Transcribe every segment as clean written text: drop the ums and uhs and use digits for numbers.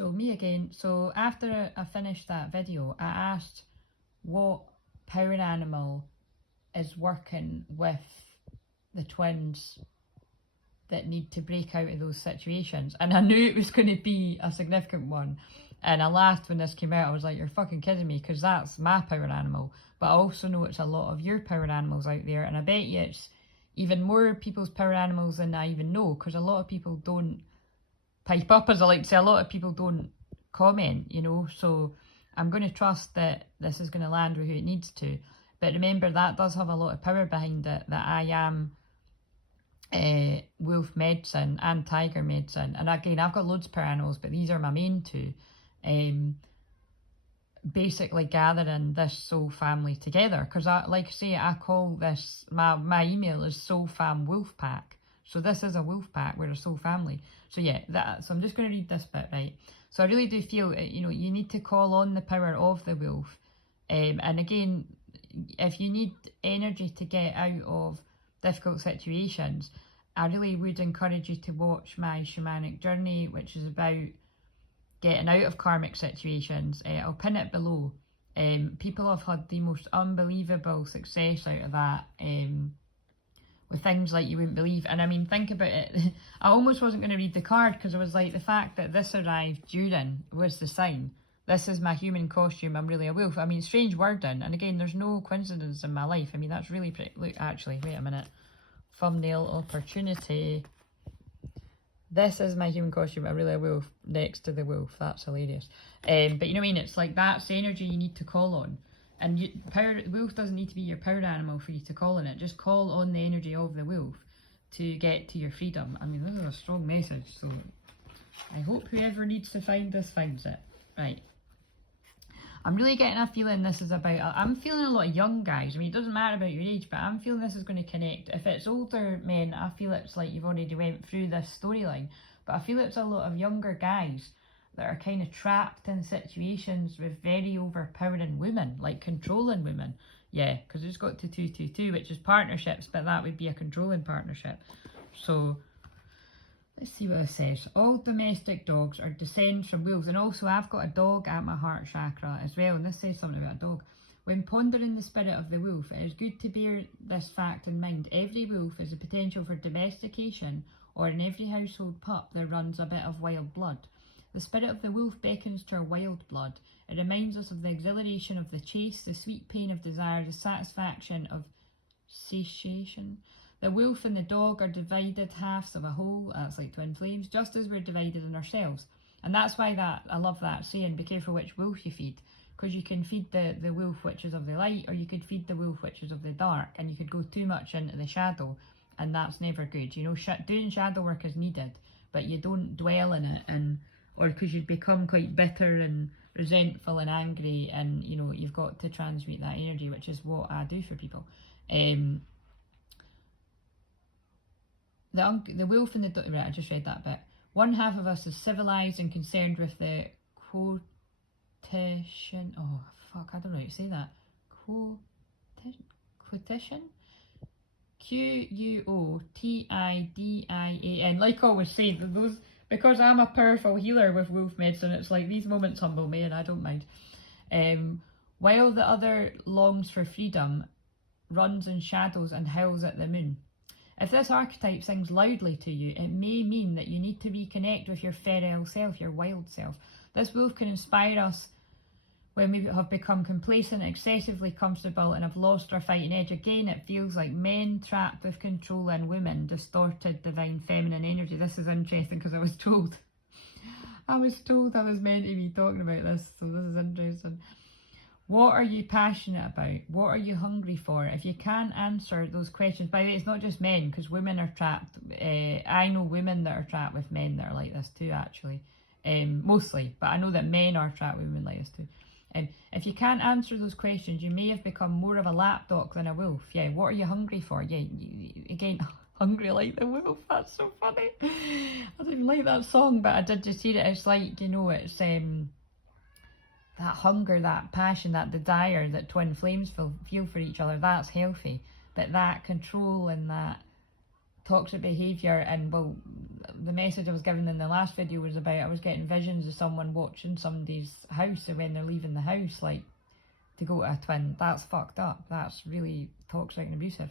So me again. So after I finished that video, I asked what power animal is working with the twins that need to break out of those situations. And I knew it was going to be a significant one. And I laughed when this came out. I was like, you're fucking kidding me, because that's my power animal. But I also know it's a lot of your power animals out there. And I bet you it's even more people's power animals than I even know, because a lot of people don't pipe up, as I like to say. A lot of people don't comment, you know. So I'm going to trust that this is going to land with who it needs to. But remember, that does have a lot of power behind it, that I am wolf medicine and tiger medicine. And again, I've got loads of power animals, but these are my main two. Basically gathering this soul family together, because I, like I say, I call this, my email is Soul Fam Wolf Pack. So this is a wolf pack, we're a soul family. So yeah, so I'm just going to read this bit, right? So I really do feel, you know, you need to call on the power of the wolf. And again, if you need energy to get out of difficult situations, I really would encourage you to watch my shamanic journey, which is about getting out of karmic situations. I'll pin it below. People have had the most unbelievable success out of that, with things like you wouldn't believe. And I mean, think about it. I almost wasn't going to read the card, because I was like, the fact that this arrived during was the sign. This is my human costume, I'm really a wolf. I mean, strange wording, and again, there's no coincidence in my life. I mean, that's really pretty. Look, actually, wait a minute. Thumbnail opportunity. This is my human costume, I'm really a wolf, next to the wolf. That's hilarious. But you know what I mean? It's like, that's the energy you need to call on. And wolf doesn't need to be your power animal for you to call on it. Just call on the energy of the wolf to get to your freedom. I mean, this is a strong message, so I hope whoever needs to find this finds it. Right. I'm really getting a feeling this is about, I'm feeling a lot of young guys. I mean, it doesn't matter about your age, but I'm feeling this is going to connect. If it's older men, I feel it's like you've already went through this storyline. But I feel it's a lot of younger guys that are kind of trapped in situations with very overpowering women, like controlling women. Yeah, because it's got to 222, which is partnerships, but that would be a controlling partnership. So let's see what it says. All domestic dogs are descend from wolves. And also, I've got a dog at my heart chakra as well. And this says something about a dog. When pondering the spirit of the wolf, it is good to bear this fact in mind. Every wolf is a potential for domestication, or in every household pup there runs a bit of wild blood. The spirit of the wolf beckons to our wild blood. It reminds us of the exhilaration of the chase, the sweet pain of desire, the satisfaction of satiation. The wolf and the dog are divided halves of a whole. That's like twin flames, just as we're divided in ourselves. And that's why I love that saying, be careful which wolf you feed. Because you can feed the wolf which is of the light, or you could feed the wolf which is of the dark. And you could go too much into the shadow, and that's never good. You know, doing shadow work is needed, but you don't dwell in it, or because you'd become quite bitter and resentful and angry, and you know, you've got to transmute that energy, which is what I do for people. The wolf and the... Right, I just read that bit. One half of us is civilised and concerned with the quotation... Oh, fuck, I don't know how to say that. Quotation? Quotidian. Like I always say, those... Because I'm a powerful healer with wolf medicine, it's like these moments humble me, and I don't mind. While the other longs for freedom, runs in shadows and howls at the moon. If this archetype sings loudly to you, it may mean that you need to reconnect with your feral self, your wild self. This wolf can inspire us when we have become complacent, excessively comfortable, and have lost our fighting edge. Again, it feels like men trapped with control and women, distorted divine feminine energy. This is interesting because I was told I was meant to be talking about this, so this is interesting. What are you passionate about? What are you hungry for? If you can't answer those questions, by the way, it's not just men, because women are trapped. I know women that are trapped with men that are like this too, actually. Mostly, but I know that men are trapped with women like this too. If you can't answer those questions, you may have become more of a lapdog than a wolf. Yeah, what are you hungry for? Yeah, again, hungry like the wolf. That's so funny. I don't even like that song, but I did just hear it. It's like, you know, it's that hunger, that passion, that desire that twin flames feel for each other. That's healthy. But that control and that toxic behaviour. And well, the message I was given in the last video was about I was getting visions of someone watching somebody's house and when they're leaving the house, like to go to a twin. That's fucked up. That's really toxic and abusive.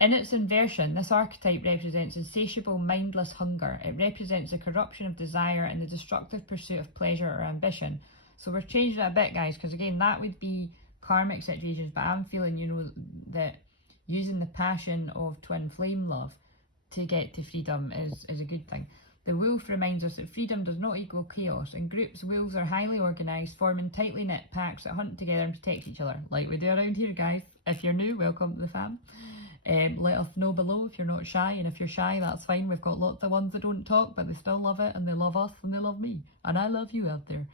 In its inversion, this archetype represents insatiable, mindless hunger. It represents the corruption of desire and the destructive pursuit of pleasure or ambition. So we're changing it a bit, guys, because again, that would be karmic situations, but I'm feeling, you know, that using the passion of twin flame love to get to freedom is a good thing. The wolf reminds us that freedom does not equal chaos. In groups, wolves are highly organised, forming tightly knit packs that hunt together and protect each other, like we do around here, guys. If you're new, welcome to the fam. Let us know below if you're not shy, and if you're shy, that's fine. We've got lots of ones that don't talk, but they still love it, and they love us, and they love me, and I love you out there.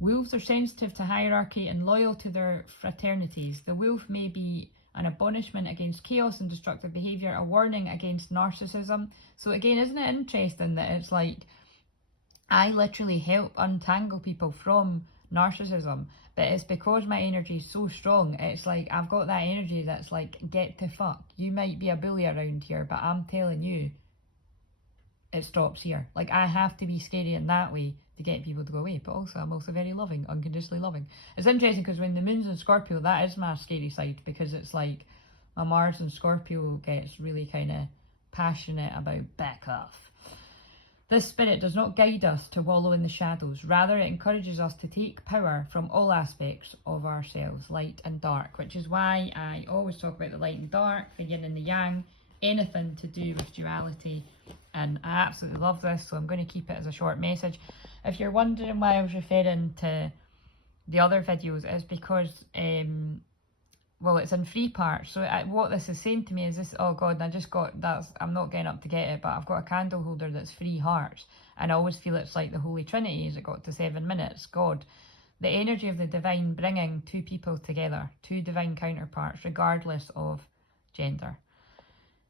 Wolves are sensitive to hierarchy and loyal to their fraternities. The wolf may be an admonishment against chaos and destructive behaviour, a warning against narcissism. So again, isn't it interesting that it's like, I literally help untangle people from narcissism, but it's because my energy is so strong. It's like I've got that energy that's like, get to fuck. You might be a bully around here, but I'm telling you, it stops here. Like, I have to be scary in that way to get people to go away, but also I'm also very loving, unconditionally loving. It's interesting because when the moon's in Scorpio, that is my scary side, because it's like my Mars in Scorpio gets really kind of passionate about back off. This spirit does not guide us to wallow in the shadows. Rather, it encourages us to take power from all aspects of ourselves, light and dark, which is why I always talk about the light and dark, the yin and the yang, anything to do with duality. And I absolutely love this, so I'm going to keep it as a short message. If you're wondering why I was referring to the other videos, it's because well, it's in 3 parts. So what this is saying to me is this, oh God, I just got, I'm not getting up to get it, but I've got a candle holder that's 3 hearts. And I always feel it's like the Holy Trinity as it got to 7 minutes. God, the energy of the divine bringing 2 people together, 2 divine counterparts, regardless of gender.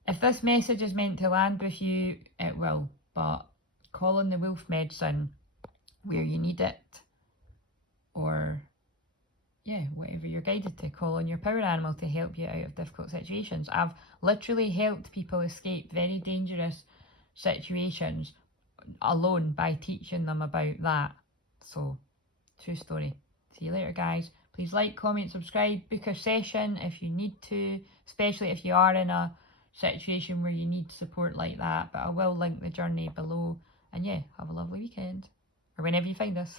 If this message is meant to land with you, it will, but call on the wolf medicine where you need it, or yeah, whatever you're guided to. Call on your power animal to help you out of difficult situations. I've literally helped people escape very dangerous situations alone by teaching them about that. So, true story. See you later, guys. Please like, comment, subscribe, book a session if you need to, especially if you are in a situation where you need support like that. But I will link the journey below. And yeah, have a lovely weekend, or whenever you find this.